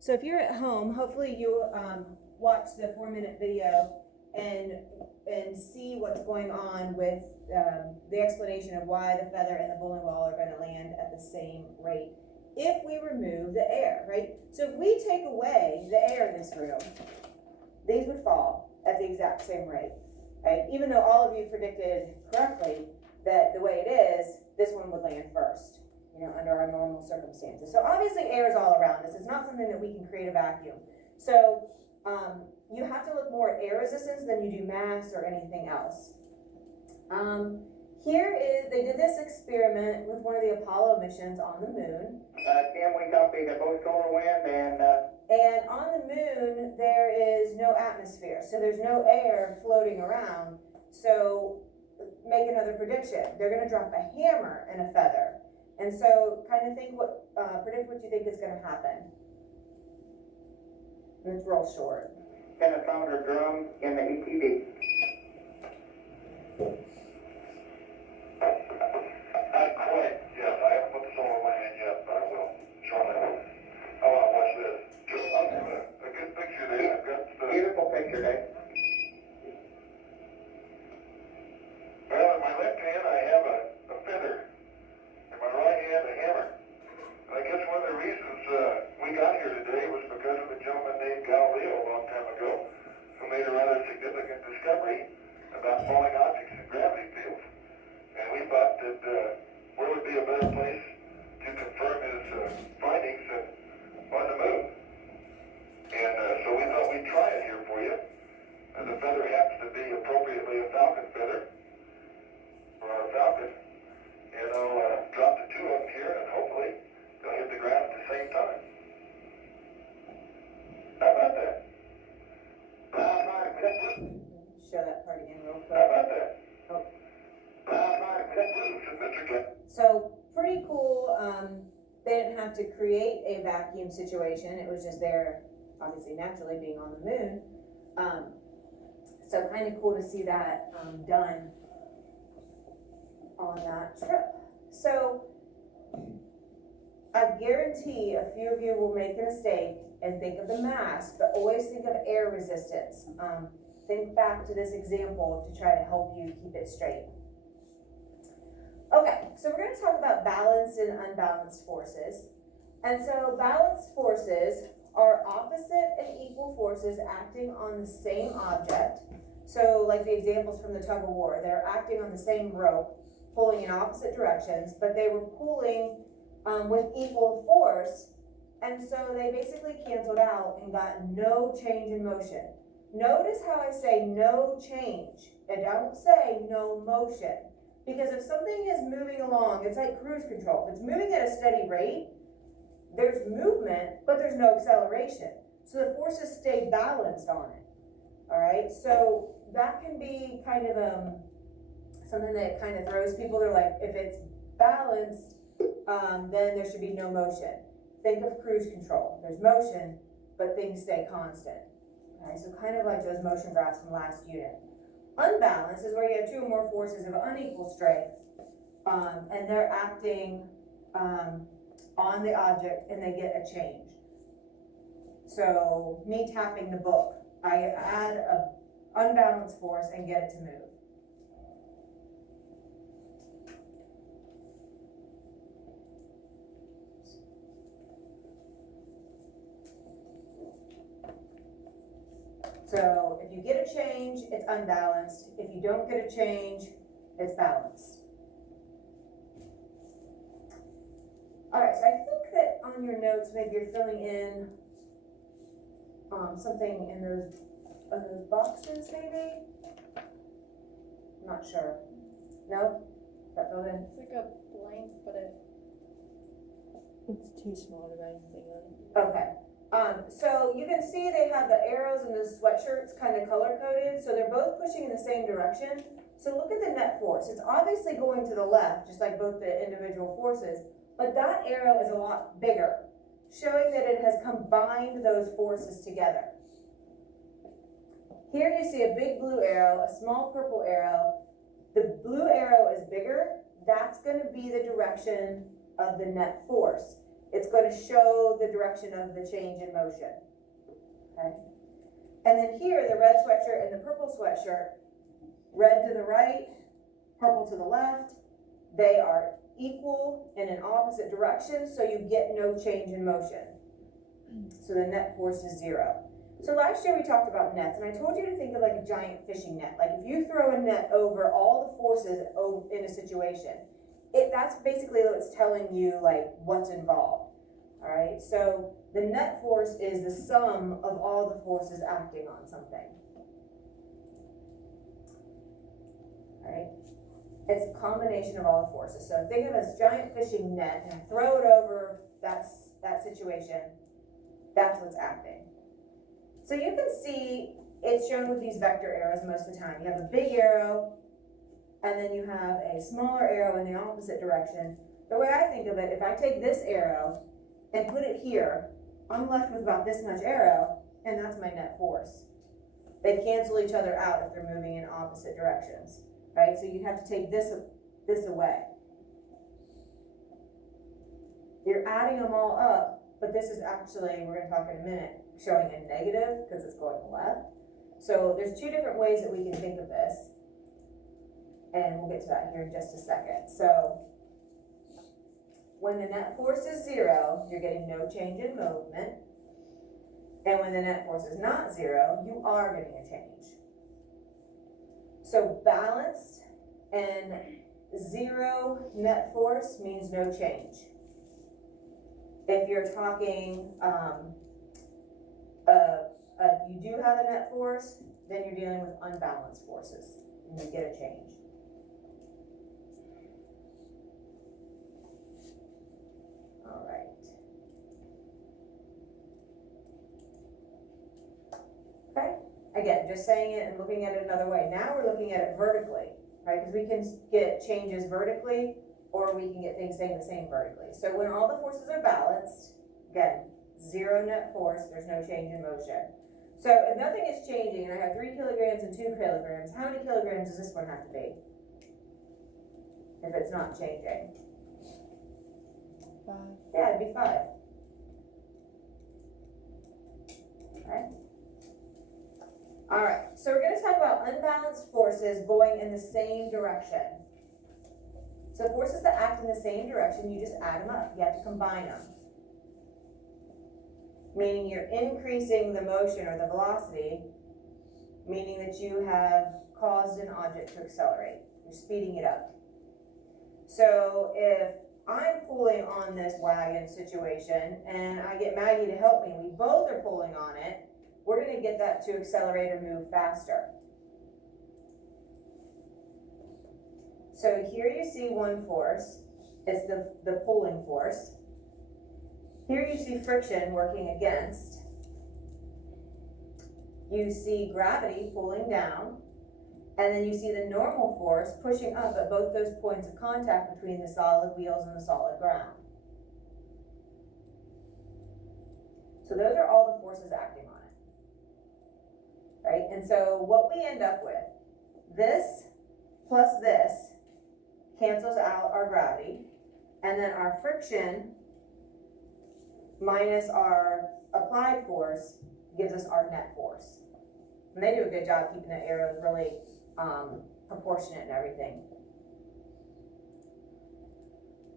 So if you're at home, hopefully you watch the 4-minute video and see what's going on with the explanation of why the feather and the bowling ball are going to land at the same rate if we remove the air, right? So if we take away the air in this room, these would fall at the exact same rate, right? Even though all of you predicted correctly that the way it is, this one would land first, under our normal circumstances. So obviously air is all around us. It's not something that we can create a vacuum. So you have to look more at air resistance than you do mass or anything else. They did this experiment with one of the Apollo missions on the moon. Cam, we copy the both solar wind and on the moon, there is no atmosphere, so there's no air floating around. So make another prediction. They're going to drop a hammer and a feather. And so kind of predict what you think is going to happen. And it's real short. Penetrometer drum in the ETD. Not quite yet. I haven't put the solar wind in yet, but I will shortly. How about watch this? Just a good picture there. I've got the... Beautiful picture, Dave. Well, in my left hand I have a feather. In my right hand a hammer. And I guess one of the reasons we got here today was because of a gentleman named Galileo a long time ago who made a rather significant discovery about falling objects in gravity fields. And we thought that where would be a better place to confirm his findings than on the moon. And so we thought we'd try it here for you. And the feather happens to be appropriately a falcon feather for our falcon. And I'll drop the two of them here and hopefully they'll hit the ground at the same time. How about that? Show that part again real How quick. about that? Oh. Mr. So pretty cool. They didn't have to create a vacuum situation. It was just there, obviously naturally being on the moon. So kind of cool to see that done on that trip. So I guarantee a few of you will make a mistake and think of the mass, but always think of air resistance. Think back to this example to try to help you keep it straight. Okay, so we're going to talk about balanced and unbalanced forces. And so balanced forces are opposite and equal forces acting on the same object. So like the examples from the tug of war, they're acting on the same rope, pulling in opposite directions, but they were pulling with equal force. And so they basically canceled out and got no change in motion. Notice how I say no change. I don't say no motion. Because if something is moving along, it's like cruise control. If it's moving at a steady rate, there's movement, but there's no acceleration. So the forces stay balanced on it. All right, so that can be kind of something that kind of throws people. They're like, if it's balanced, then there should be no motion. Think of cruise control. There's motion, but things stay constant. All right, so kind of like those motion graphs from last unit. Unbalanced is where you have two or more forces of unequal strength, and they're acting on the object and they get a change. So me tapping the book, I add an unbalanced force and get it to move. So if you get a change, it's unbalanced. If you don't get a change, it's balanced. All right, so I think that on your notes, maybe you're filling in something in those boxes, maybe? I'm not sure. No? That filled in? It's like a blank, but it's too small to write anything on. Okay. So you can see they have the arrows and the sweatshirts kind of color coded, so they're both pushing in the same direction. So look at the net force. It's obviously going to the left, just like both the individual forces, but that arrow is a lot bigger, showing that it has combined those forces together. Here you see a big blue arrow, a small purple arrow. The blue arrow is bigger. That's going to be the direction of the net force. it's gonna show the direction of the change in motion, okay? And then here, the red sweatshirt and the purple sweatshirt, red to the right, purple to the left, they are equal in an opposite direction, so you get no change in motion. So the net force is 0. So last year we talked about nets, and I told you to think of like a giant fishing net. Like if you throw a net over all the forces in a situation, that's basically what it's telling you, like what's involved. All right, so the net force is the sum of all the forces acting on something. All right, it's a combination of all the forces. So think of it as a giant fishing net, and throw it over that situation. That's what's acting. So you can see it's shown with these vector arrows most of the time. You have a big arrow, and then you have a smaller arrow in the opposite direction. The way I think of it, if I take this arrow and put it here, I'm left with about this much arrow, and that's my net force. They cancel each other out if they're moving in opposite directions, right? So you have to take this away. You're adding them all up, but this is actually, we're gonna talk in a minute, showing a negative because it's going left. So there's two different ways that we can think of this, and we'll get to that here in just a second. So when the net force is 0, you're getting no change in movement. And when the net force is not 0, you are getting a change. So balanced and 0 net force means no change. If you're talking, you do have a net force, then you're dealing with unbalanced forces, and you get a change. All right. Okay, again, just saying it and looking at it another way. Now we're looking at it vertically, right? Because we can get changes vertically, or we can get things staying the same vertically. So when all the forces are balanced, again, 0 net force, there's no change in motion. So if nothing is changing, and I have 3 kilograms and 2 kilograms, how many kilograms does this one have to be? If it's not changing? 5. Yeah, it'd be 5. Okay. All right, so we're gonna talk about unbalanced forces going in the same direction. So forces that act in the same direction, you just add them up. You have to combine them. Meaning you're increasing the motion or the velocity, meaning that you have caused an object to accelerate. You're speeding it up. So if I'm pulling on this wagon situation and I get Maggie to help me, we both are pulling on it, we're gonna get that to accelerate or move faster. So here you see one force, it's the pulling force. Here you see friction working against. You see gravity pulling down, and then you see the normal force pushing up at both those points of contact between the solid wheels and the solid ground. So those are all the forces acting on it, right? And so what we end up with, this plus this cancels out our gravity, and then our friction minus our applied force gives us our net force. And they do a good job keeping the arrows really proportionate and everything.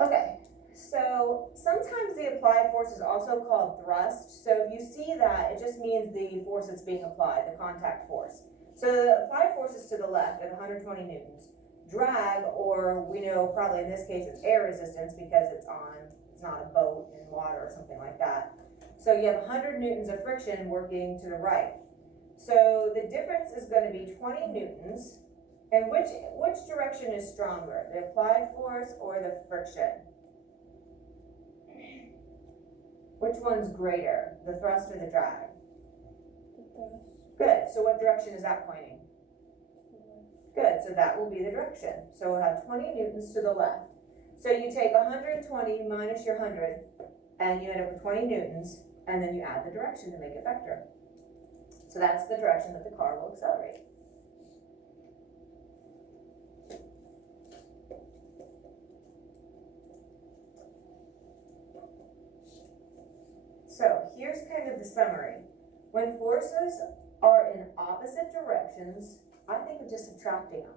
Okay, so sometimes the applied force is also called thrust. So if you see that, it just means the force that's being applied, the contact force. So the applied force is to the left at 120 newtons. Drag, or we know probably in this case it's air resistance because it's not a boat in water or something like that. So you have 100 newtons of friction working to the right. So the difference is going to be 20 newtons. And which direction is stronger, the applied force or the friction? Which one's greater, the thrust or the drag? Good, so what direction is that pointing? Good, so that will be the direction. So we'll have 20 newtons to the left. So you take 120 minus your 100, and you end up with 20 newtons, and then you add the direction to make it vector. So that's the direction that the car will accelerate. So here's kind of the summary. When forces are in opposite directions, I think of just subtracting them.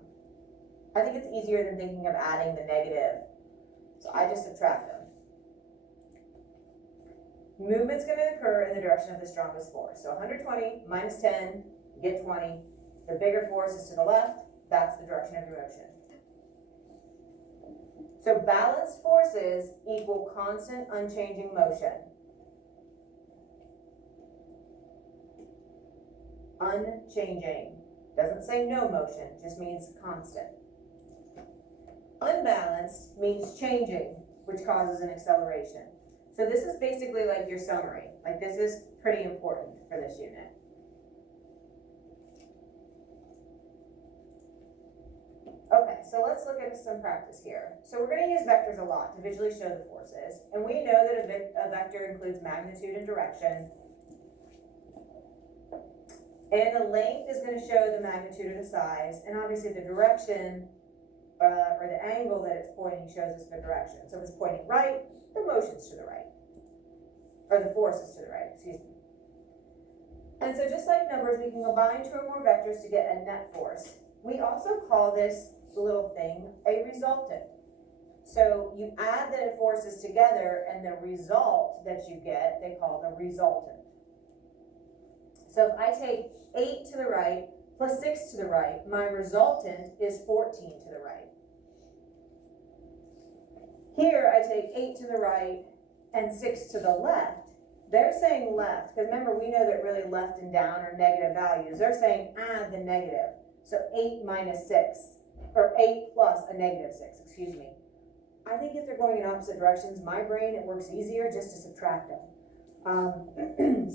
I think it's easier than thinking of adding the negative. So I just subtract them. Movement's gonna occur in the direction of the strongest force. So 120 minus 10, you get 20. The bigger force is to the left, that's the direction of your motion. So balanced forces equal constant, unchanging motion. Unchanging. Doesn't say no motion, just means constant. Unbalanced means changing, which causes an acceleration. So this is basically like your summary. Like this is pretty important for this unit. Okay, so let's look at some practice here. So we're going to use vectors a lot to visually show the forces. And we know that a vector includes magnitude and direction. And the length is going to show the magnitude or the size. And obviously the direction or the angle that it's pointing shows us the direction. So if it's pointing right, the motion's to the right. Or the force is to the right, excuse me. And so just like numbers, we can combine two or more vectors to get a net force. We also call this little thing a resultant. So you add the forces together and the result that you get, they call the resultant. So if I take 8 to the right plus 6 to the right, my resultant is 14 to the right. Here I take 8 to the right and 6 to the left. They're saying left, because remember we know that really left and down are negative values. They're saying add the negative. So 8 minus 6, or 8 plus a negative 6, excuse me. I think if they're going in opposite directions, my brain, it works easier just to subtract them.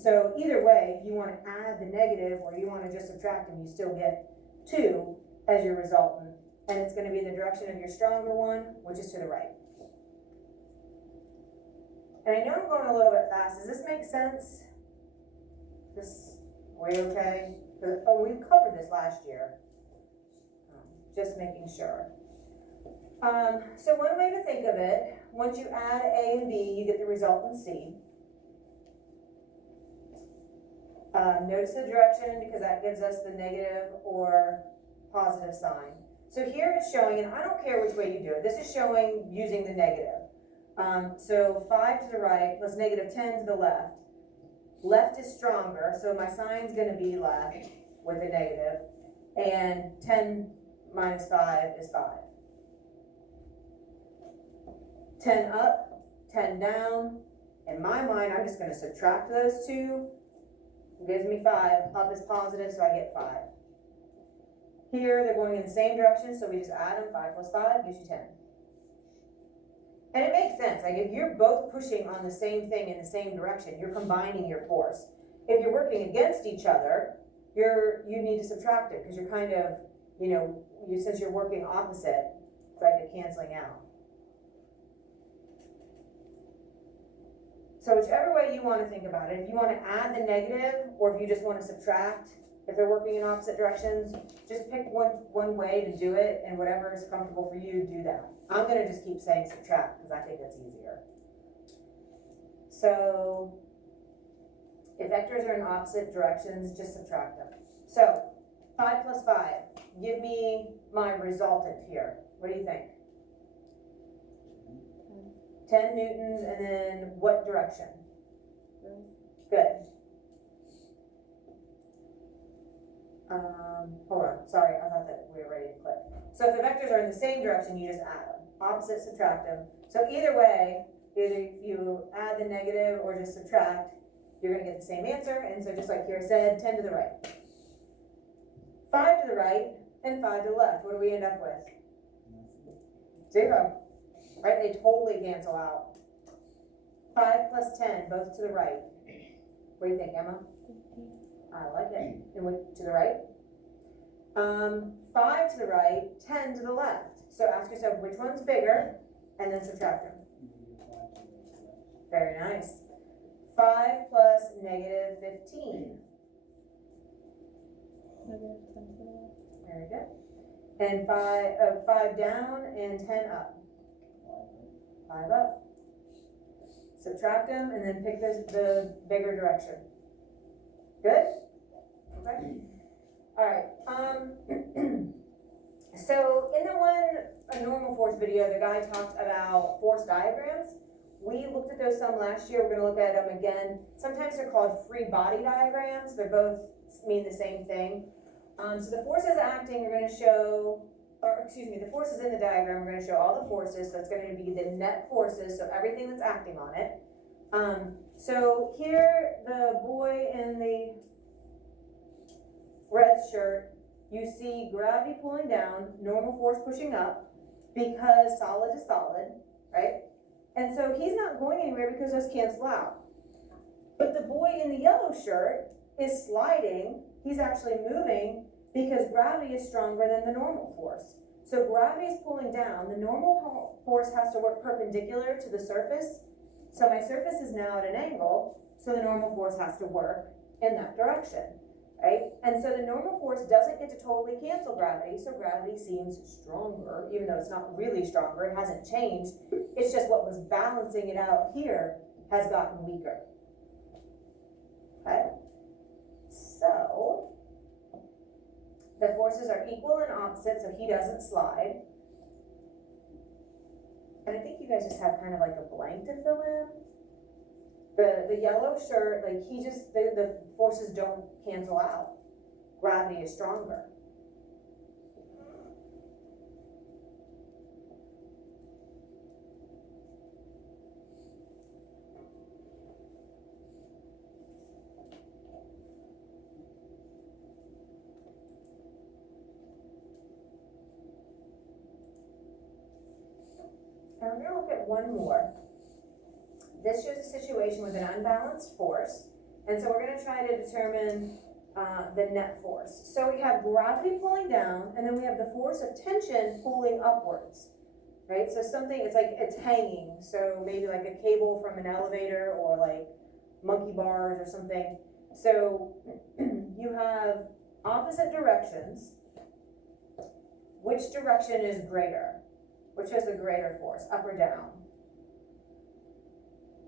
So either way, if you want to add the negative or you want to just subtract them, you still get 2 as your resultant. And it's going to be in the direction of your stronger one, which is to the right. And I know I'm going a little bit fast. Does this make sense? We okay? Oh, we covered this last year. Just making sure. So one way to think of it, once you add A and B, you get the resultant C. Notice the direction because that gives us the negative or positive sign. So here it's showing, and I don't care which way you do it, this is showing using the negative. So 5 to the right plus negative 10 to the left. Left is stronger, so my sign's going to be left with a negative, and 10 minus 5 is 5. 10 up, 10 down. In my mind, I'm just going to subtract those two. It gives me 5. Up is positive, so I get 5. Here, they're going in the same direction, so we just add them. 5 plus 5 gives you 10. And it makes sense. Like if you're both pushing on the same thing in the same direction, you're combining your force. If you're working against each other, you need to subtract it because you're kind of, since you're working opposite, it's like a canceling out. So whichever way you want to think about it, if you want to add the negative or if you just want to subtract, if they're working in opposite directions, just pick one way to do it, and whatever is comfortable for you, do that. I'm going to just keep saying subtract because I think that's easier. So if vectors are in opposite directions, just subtract them. So 5 plus 5, give me my resultant here. What do you think? 10 newtons, and then what direction? Good. Hold on, sorry, I thought that we were ready to click. So if the vectors are in the same direction, you just add them. Opposite, subtract them. So either way, either if you add the negative or just subtract, you're gonna get the same answer. And so just like Kira said, 10 to the right. 5 to the right and 5 to the left. What do we end up with? 0. Right, they totally cancel out. 5 plus 10, both to the right. What do you think, Emma? I like it. And what, to the right? 5 to the right, 10 to the left. So ask yourself which one's bigger, and then subtract them. Very nice. 5 plus negative 15. Very good. And 5 down and 10 up. 5 up. subtract them, and then pick the bigger direction. Good? Okay. Alright, so in a normal force video, the guy talked about force diagrams. We looked at those some last year, we're gonna look at them again. Sometimes they're called free body diagrams, they're both mean the same thing. So the forces acting are gonna show, the forces in the diagram are gonna show all the forces, so it's gonna be the net forces, so everything that's acting on it. So here, the boy in the red shirt, you see gravity pulling down, normal force pushing up, because solid is solid, right? And so he's not going anywhere because those cancel out. But the boy in the yellow shirt is sliding, he's actually moving because gravity is stronger than the normal force. So gravity is pulling down, the normal force has to work perpendicular to the surface. So my surface is now at an angle, so the normal force has to work in that direction, right? And so the normal force doesn't get to totally cancel gravity, so gravity seems stronger, even though it's not really stronger, it hasn't changed. It's just what was balancing it out here has gotten weaker. Okay? So, the forces are equal and opposite, so he doesn't slide. And I think you guys just have kind of like a blank to fill in. The yellow shirt, like the forces don't cancel out. Gravity is stronger. And we're gonna look at one more. This shows a situation with an unbalanced force, and so we're gonna try to determine the net force. So we have gravity pulling down, and then we have the force of tension pulling upwards, right? So something, it's hanging, so maybe like a cable from an elevator or like monkey bars or something. So you have opposite directions. Which direction is greater? Which has the greater force, up or down?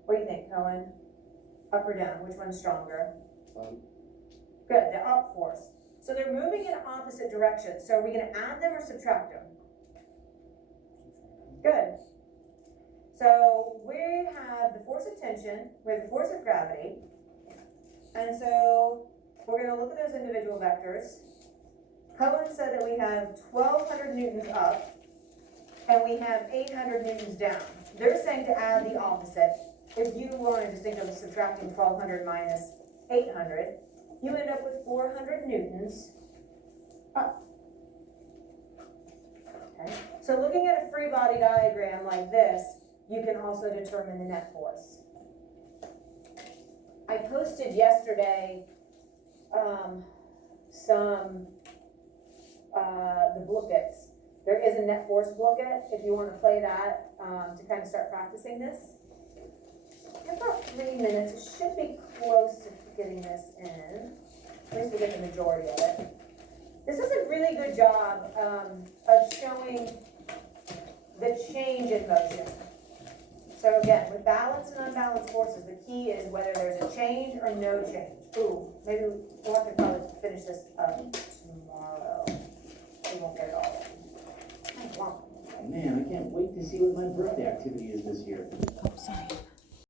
What do you think, Cohen? Up or down, which one's stronger? Good, the up force. So they're moving in opposite directions. So are we gonna add them or subtract them? Good. So we have the force of tension, we have the force of gravity. And so we're gonna look at those individual vectors. Cohen said that we have 1,200 newtons up, and we have 800 newtons down. They're saying to add the opposite. If you wanted to think of subtracting 1,200 minus 800, you end up with 400 newtons up. Okay. So looking at a free body diagram like this, you can also determine the net force. I posted yesterday the bookets. There is a net force booklet if you want to play that to kind of start practicing this. I've got 3 minutes. It should be close to getting this in. At least we get the majority of it. This is a really good job of showing the change in motion. So again, with balanced and unbalanced forces, the key is whether there's a change or no change. Ooh, maybe we'll have to probably finish this up tomorrow. We won't get it all in. Man, I can't wait to see what my birthday activity is this year. Oh, sorry.